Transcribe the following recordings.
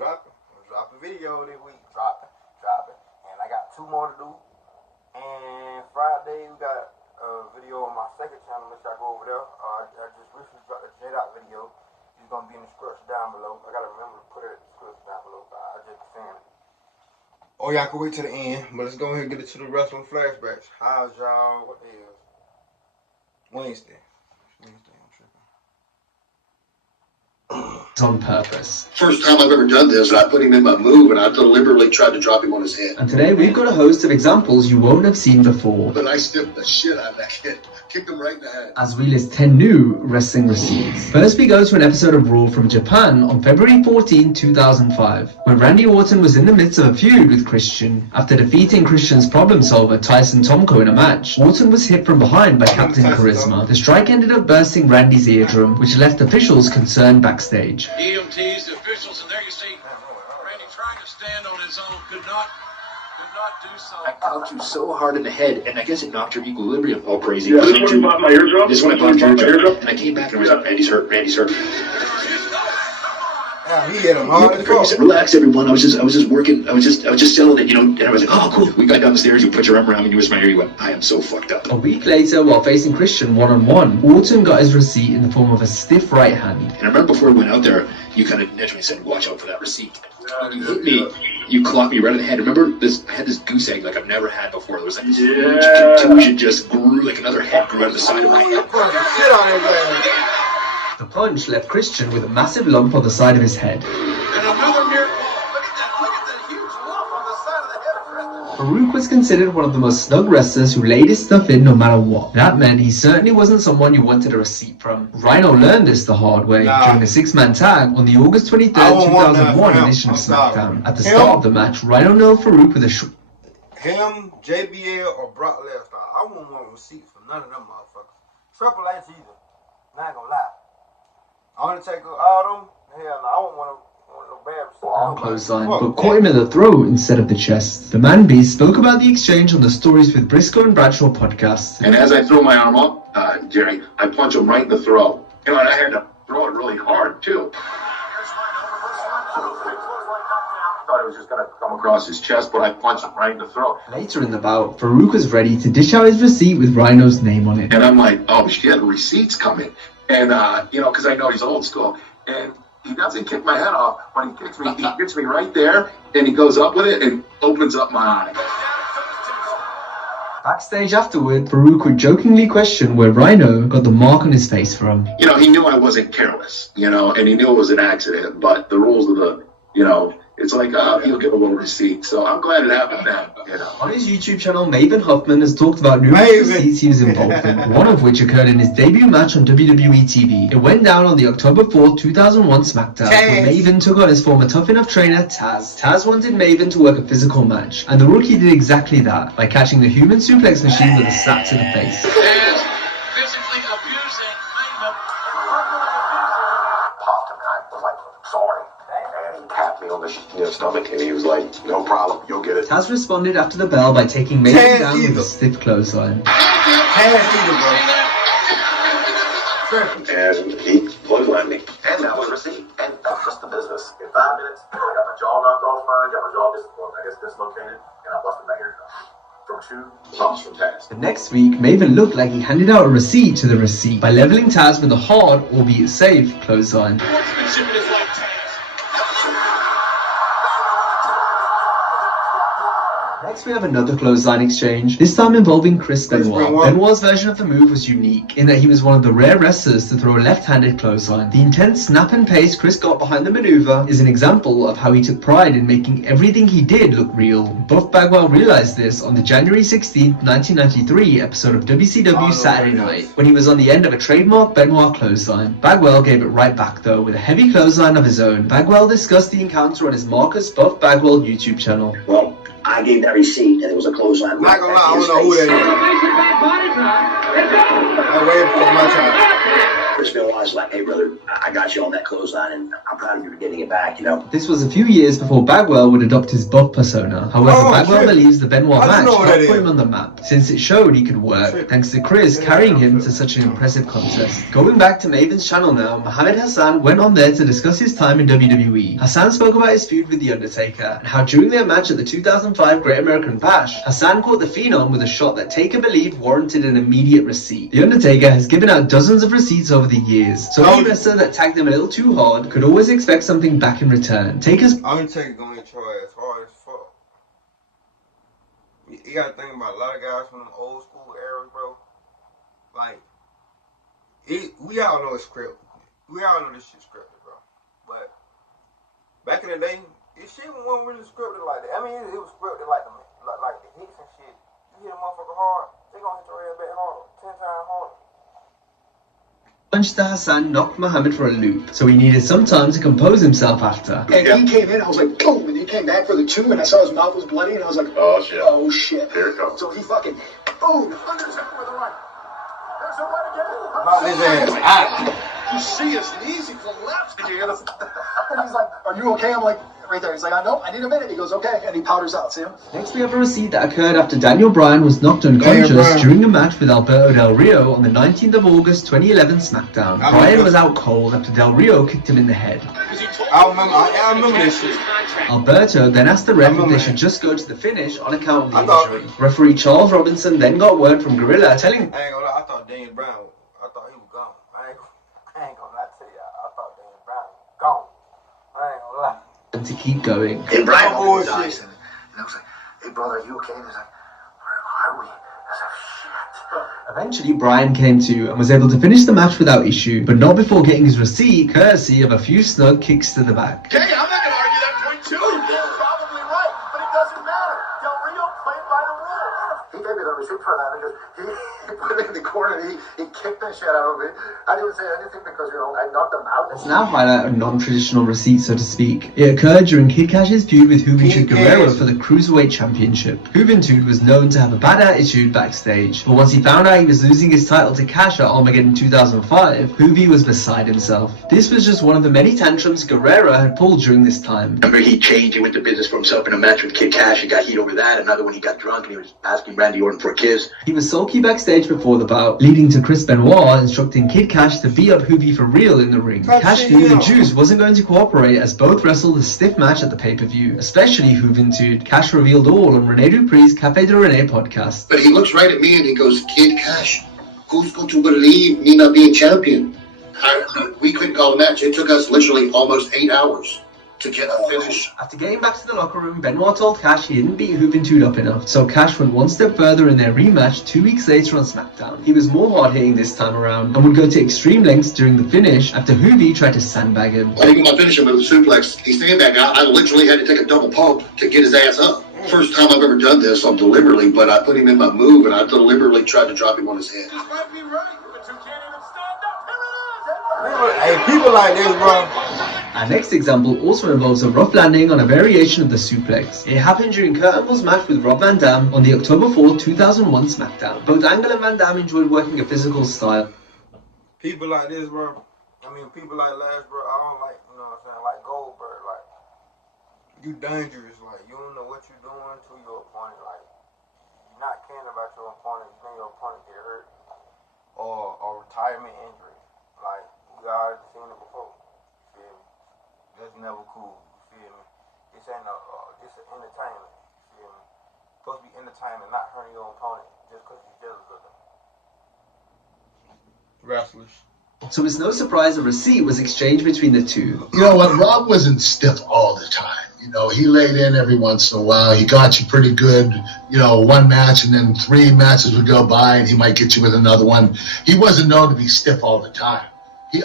dropping. I'm dropping video this week. Dropping. And I got 2 more to do. And Friday we got a video on my second channel. Make sure I go over there. I just recently dropped a J-Dot video. It's gonna be in the description down below. I gotta remember to put it in the description down below. I just saying it. Oh, y'all can wait till the end, but let's go ahead and get it to the wrestling flashbacks. How's y'all? What day is Wednesday? I'm tripping. On purpose. First time I've ever done this, and I put him in my move, and I deliberately tried to drop him on his head. And today we've got a host of examples you won't have seen before. But I stiffed the shit out of that kid. Kicked him right in the head. As we list 10 new wrestling receipts. First we go to an episode of Raw from Japan on February 14, 2005, when Randy Orton was in the midst of a feud with Christian. After defeating Christian's problem solver Tyson Tomko in a match, Orton was hit from behind by Captain Charisma. The strike ended up bursting Randy's eardrum, which left officials concerned backstage. EMTs, the officials, and there you see Randy trying to stand on his own, could not do so. I caught you so hard in the head, and I guess it knocked your equilibrium all crazy. Yeah, this one you popped my eardrum? This one I popped your eardrum. And I came back and I was like, Randy's hurt. Yeah, he hit him hard as fuck. He said, relax, everyone. I was just working. I was just selling it, And I was like, oh, cool. We got down the stairs. You put your arm around me. You whispered my ear. You went, I am so fucked up. A week later, while facing Christian one-on-one, Orton got his receipt in the form of a stiff right hand. And I remember before we went out there, you kind of nudged me and said, watch out for that receipt. When you hit me, you clocked me right in the head. Remember this? I had this goose egg like I've never had before. There was like this huge contusion just grew, like another head grew out of the side of my head. The punch left Christian with a massive lump on the side of his head. And another near fall. Look at that huge lump on the side of the head of Christian. Farouk was considered one of the most snug wrestlers who laid his stuff in no matter what. That meant he certainly wasn't someone you wanted a receipt from. Rhino learned this the hard way during a 6-man tag on the August 23rd, 2001 edition of SmackDown. At the start of the match, Rhino nailed Farouk with a him, JBL, or Brock Lesnar. I won't want receipts from none of them motherfuckers. Triple H either. I ain't gonna lie. Undertaker, all them. Hell no, I won't want no bad receipt. Clothesline, but caught him in the throat instead of the chest. The Man Beast spoke about the exchange on the Stories with Briscoe and Bradshaw podcast. And as I throw my arm up, Jerry, I punch him right in the throat. And I had to throw it really hard, too. I thought it was just going to come across his chest, but I punched him right in the throat. Later in the bout, Farouk was ready to dish out his receipt with Rhino's name on it. And I'm like, oh shit, receipt's coming. And, because I know he's old school. And he doesn't kick my head off. When he kicks me right there, and he goes up with it and opens up my eye. Backstage afterward, Farouk would jokingly question where Rhino got the mark on his face from. He knew I wasn't careless, and he knew it was an accident, but the rules of the, it's like, he'll get a little receipt. So I'm glad it happened then, On his YouTube channel, Maven Huffman has talked about numerous receipts he was involved in, one of which occurred in his debut match on WWE TV. It went down on the October 4th, 2001 SmackDown, where Maven took on his former Tough Enough trainer, Taz. Taz wanted Maven to work a physical match, and the rookie did exactly that, by catching the human suplex machine with a slap to the face. As physically abusing Maven. Popped him, and I was like, sorry. And he tapped me on the stomach, and he was like, no problem, you'll get it. Taz responded after the bell by taking Maven down with a stiff clothesline. And he clotheslined me. And that was a receipt. And that's just the business. In 5 minutes, I got my jaw knocked off mine, got my jaw dislocated, and I busted my eardrum. From 2 pumps from Taz. The next week, Maven looked like he handed out a receipt to the receipt by leveling Taz with a hard, albeit safe, clothesline. Sportsmanship is like Taz. Next we have another clothesline exchange, this time involving Chris Benoit. Benoit's version of the move was unique, in that he was one of the rare wrestlers to throw a left-handed clothesline. The intense snap and pace Chris got behind the maneuver is an example of how he took pride in making everything he did look real. Buff Bagwell realized this on the January 16, 1993 episode of WCW Saturday Night, when he was on the end of a trademark Benoit clothesline. Bagwell gave it right back though, with a heavy clothesline of his own. Bagwell discussed the encounter on his Marcus Buff Bagwell YouTube channel. Well, I gave that receipt, and it was a clothesline. Not gonna lie, I don't know who that is. I'm waiting for my time. Chris Benoit's like, hey, brother, I got you on that clothesline, and I'm proud of you for getting it back, you know. This was a few years before Bagwell would adopt his buff persona. However, Bagwell believes the Benoit match helped put him on the map, since it showed he could work, thanks to Chris carrying him to such an impressive contest. Going back to Maven's channel now, Mohammed Hassan went on there to discuss his time in WWE. Hassan spoke about his feud with The Undertaker, and how during their match at the 2005 Great American Bash, Hassan caught the Phenom with a shot that Taker believed warranted an immediate receipt. The Undertaker has given out dozens of receipts over the years, so any wrestler that tagged him a little too hard could always expect something back in return. Taker's Undertaker gonna hit your ass hard as fuck. You gotta think about a lot of guys from the old school eras, bro. Like, we all know it's scripted. We all know this shit's scripted, bro. But back in the day, this shit wasn't really scripted like that. I mean, it was scripted like the hits and shit. You hit a motherfucker hard, they gonna hit your ass back harder, 10 times harder. punch to Hassan knocked Mohammed for a loop, so he needed some time to compose himself after. And he came in, I was like, boom, and he came back for the 2, and I saw his mouth was bloody, and I was like, Oh, shit. oh shit. Here it comes. So he fucking, boom. Undertaker with the right. There's a right again. Knock his ass out. You see his knees, he collapsed. Did you hear this? And he's like, are you okay? I'm like, right there. He's like, I know, I need a minute. He goes, okay, and he powders out, see him? Next we have a receipt that occurred after Daniel Bryan was knocked unconscious during a match with Alberto Del Rio on the 19th of August 2011 SmackDown. Bryan was out cold after Del Rio kicked him in the head. I remember this shit. Alberto then asked the ref if they should just go to the finish on account of the injury. Referee Charles Robinson then got word from Gorilla telling I ain't gonna lie, I thought Daniel Bryan, I thought he was gone. I ain't gonna lie to you, I thought Daniel Bryan was gone. I ain't gonna lie. him to keep going. And Brian dies, and I was like, hey, brother, are you okay? And he's like, where are we? I was like, shit. Eventually, Bryan came to and was able to finish the match without issue, but not before getting his receipt, courtesy of a few snug kicks to the back. Hey, I'm not gonna argue that point too. You're probably right, but it doesn't matter. Del Rio played by the rules. He gave me the receipt for that because he put me in the corner. He kicked the shit out of me. I didn't say anything because, you know, I knocked him out. Let's now highlight a non-traditional receipt, so to speak. It occurred during Kid Cash's feud with Juventud Guerrero for the Cruiserweight Championship. Juventud was known to have a bad attitude backstage, but once he found out he was losing his title to Cash at Armageddon 2005, Juvi was beside himself. This was just one of the many tantrums Guerrero had pulled during this time. Remember, he changed, he went to business for himself in a match with Kid Cash, he got heat over that. Another one, he got drunk and he was asking Randy Orton for a kiss. He was sulky backstage before the bout, leading to Chris Benoit instructing Kid Cash to beat up Juvi for real in the ring. Cash knew the Juice wasn't going to cooperate as both wrestled a stiff match at the pay-per-view, especially Juventud. Cash revealed all on Rene Dupree's Café de Rene podcast. But he looks right at me and he goes, Kid Cash, who's going to believe me not being champion? We couldn't call a match. It took us literally almost 8 hours to get a finish. After getting back to the locker room, Benoit told Cash he didn't beat Juventud up enough, so Cash went one step further in their rematch 2 weeks later on SmackDown. He was more hard-hitting this time around, and would go to extreme lengths during the finish after Juvi tried to sandbag him. I think my finisher with a suplex, he sandbagged out. I literally had to take a double pump to get his ass up. First time I've ever done this, deliberately, but I put him in my move and I deliberately tried to drop him on his head. This might be right, but you can't even stand up. Hey, people like this, bro. Our next example also involves a rough landing on a variation of the suplex. It happened during Kurt Angle's match with Rob Van Dam on the October 4, 2001 SmackDown. Both Angle and Van Dam enjoyed working a physical style. People like this, bro. I mean, people like Lash, bro. I don't like, you know what I'm saying, like Goldberg. Like, you dangerous. Like, you don't know what you're doing to your opponent. Like, you're not caring about your opponent. You think your opponent get hurt or retirement injury. Like, we already seen it before. You feel me? That's never cool. You feel me? This ain't this is entertainment. You feel me? Supposed to be entertainment, not hurting your opponent just because you're jealous of them. Wrestlers. So it's no surprise a receipt was exchanged between the two. You know what? Rob wasn't stiff all the time. You know, he laid in every once in a while. He got you pretty good, you know, one match, and then 3 matches would go by and he might get you with another one. He wasn't known to be stiff all the time.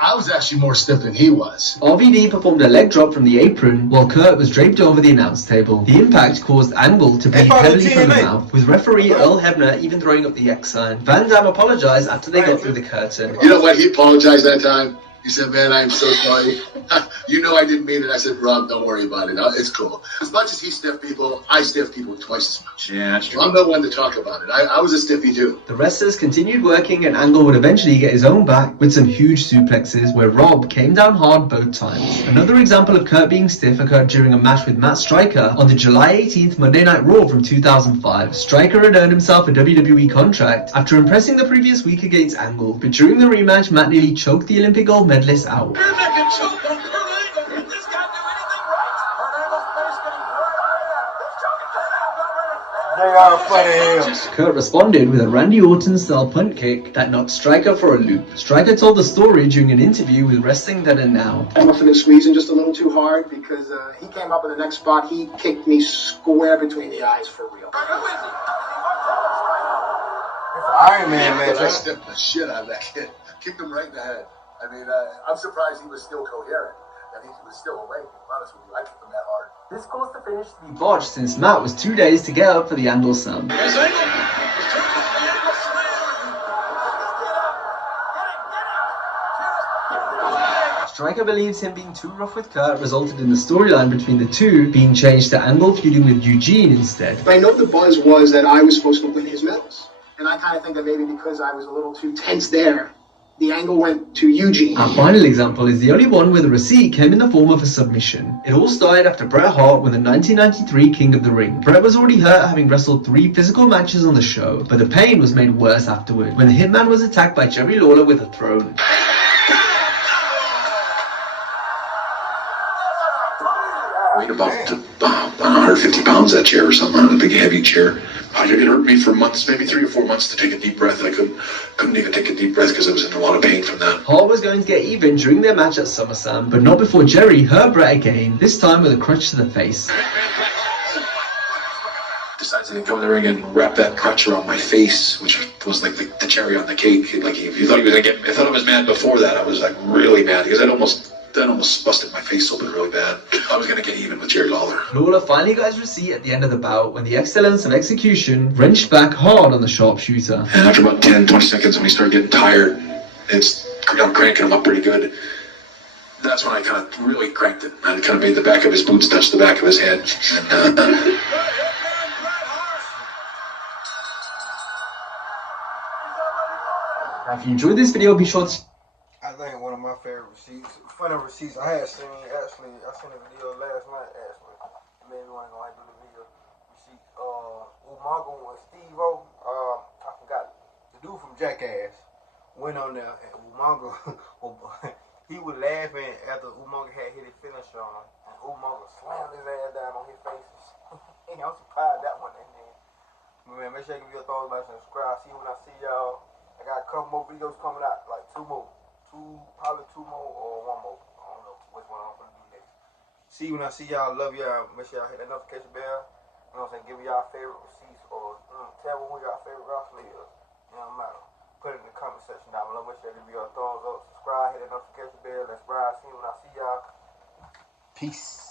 I was actually more stiff than he was. RVD performed a leg drop from the apron while Kurt was draped over the announce table. The impact caused Angle to bleed heavily from the mouth, with referee Earl Hebner even throwing up the X sign. Van Dam apologized after they got through the curtain. You know what? He apologized that time. He said, man, I'm so sorry. You know I didn't mean it. I said, Rob, don't worry about it. It's cool. As much as he stiffed people, I stiff people twice as much. Yeah, that's true. I'm no one to talk about it. I was a stiffy too. The wrestlers continued working and Angle would eventually get his own back with some huge suplexes where Rob came down hard both times. Another example of Kurt being stiff occurred during a match with Matt Striker on the July 18th Monday Night Raw from 2005. Striker had earned himself a WWE contract after impressing the previous week against Angle, but during the rematch, Matt nearly choked the Olympic gold medalist out. Rear naked choke on Kurt Angle. Can this guy do anything right? Kurt Angle's face getting They are funny hell. Kurt responded with a Randy Orton-style punt kick that knocked Striker for a loop. Striker told the story during an interview with Wrestling Then and Now. I must have been squeezing just a little too hard because he came up in the next spot. He kicked me square between the eyes for real. It's an Iron Man match. I stiffed the shit out of that kid. Kicked him right in the head. I mean, I'm surprised he was still coherent. I think he was still awake, to be honest with you. I kicked him that hard. This caused the finish to be botched since Matt was 2 days to get up for the Angle Slam. As Angle was turning for the Angle slam. Striker believes him being too rough with Kurt resulted in the storyline between the two being changed to Angle feuding with Eugene instead. I know the buzz was that I was supposed to win his medals. And I kind of think that maybe because I was a little too tense there, the angle went to Eugene. Our final example is the only one where the receipt came in the form of a submission. It all started after Bret Hart won the 1993 King of the Ring. Bret was already hurt having wrestled 3 physical matches on the show, but the pain was made worse afterward when the Hitman was attacked by Jerry Lawler with a throne. Weighed about 150 pounds that chair or something, on a big heavy chair. It hurt me for months, maybe 3 or 4 months to take a deep breath. I couldn't even take a deep breath because I was in a lot of pain from that. Hart was going to get even during their match at SummerSlam, but not before Jerry hurt Bret again, this time with a crutch to the face. Decides to come in the ring and wrap that crutch around my face, which was like the cherry on the cake. Like if you thought he was gonna get, I thought I was mad before that. I was like really mad because that almost busted my face open really bad. I was gonna get even with Jerry Lawler. Lawler finally got his receipt at the end of the bout when the excellence of execution wrenched back hard on the sharpshooter. And after about 10-20 seconds, when we started getting tired, I'm cranking him up pretty good. That's when I kind of really cranked it. I kind of made the back of his boots touch the back of his head. Now, if you enjoyed this video, be sure to... I think one of my favorite receipts, funny receipts I had seen, actually, I seen a video last night, actually. It made me want to go ahead and do the video. Receipt, Umaga and Steve-O, I forgot, the dude from Jackass went on there and Umaga, he was laughing after Umaga had hit his finisher on, and Umaga slammed his ass down on his face. I'm surprised that one in there. But man, make sure you give me your thumbs up and subscribe. See you when I see y'all. I got a couple more videos coming out, like 2 more. Probably 2 more or 1 more. I don't know which one I'm gonna do next. See you when I see y'all. Love y'all. Make sure y'all hit that notification bell. You know what I'm saying? Give me y'all favorite receipts or tell me who y'all favorite wrestler is. You know, no matter. Put it in the comment section down below. Make sure you give me your thumbs up, subscribe, hit that notification bell. Let's ride. See you when I see y'all. Peace.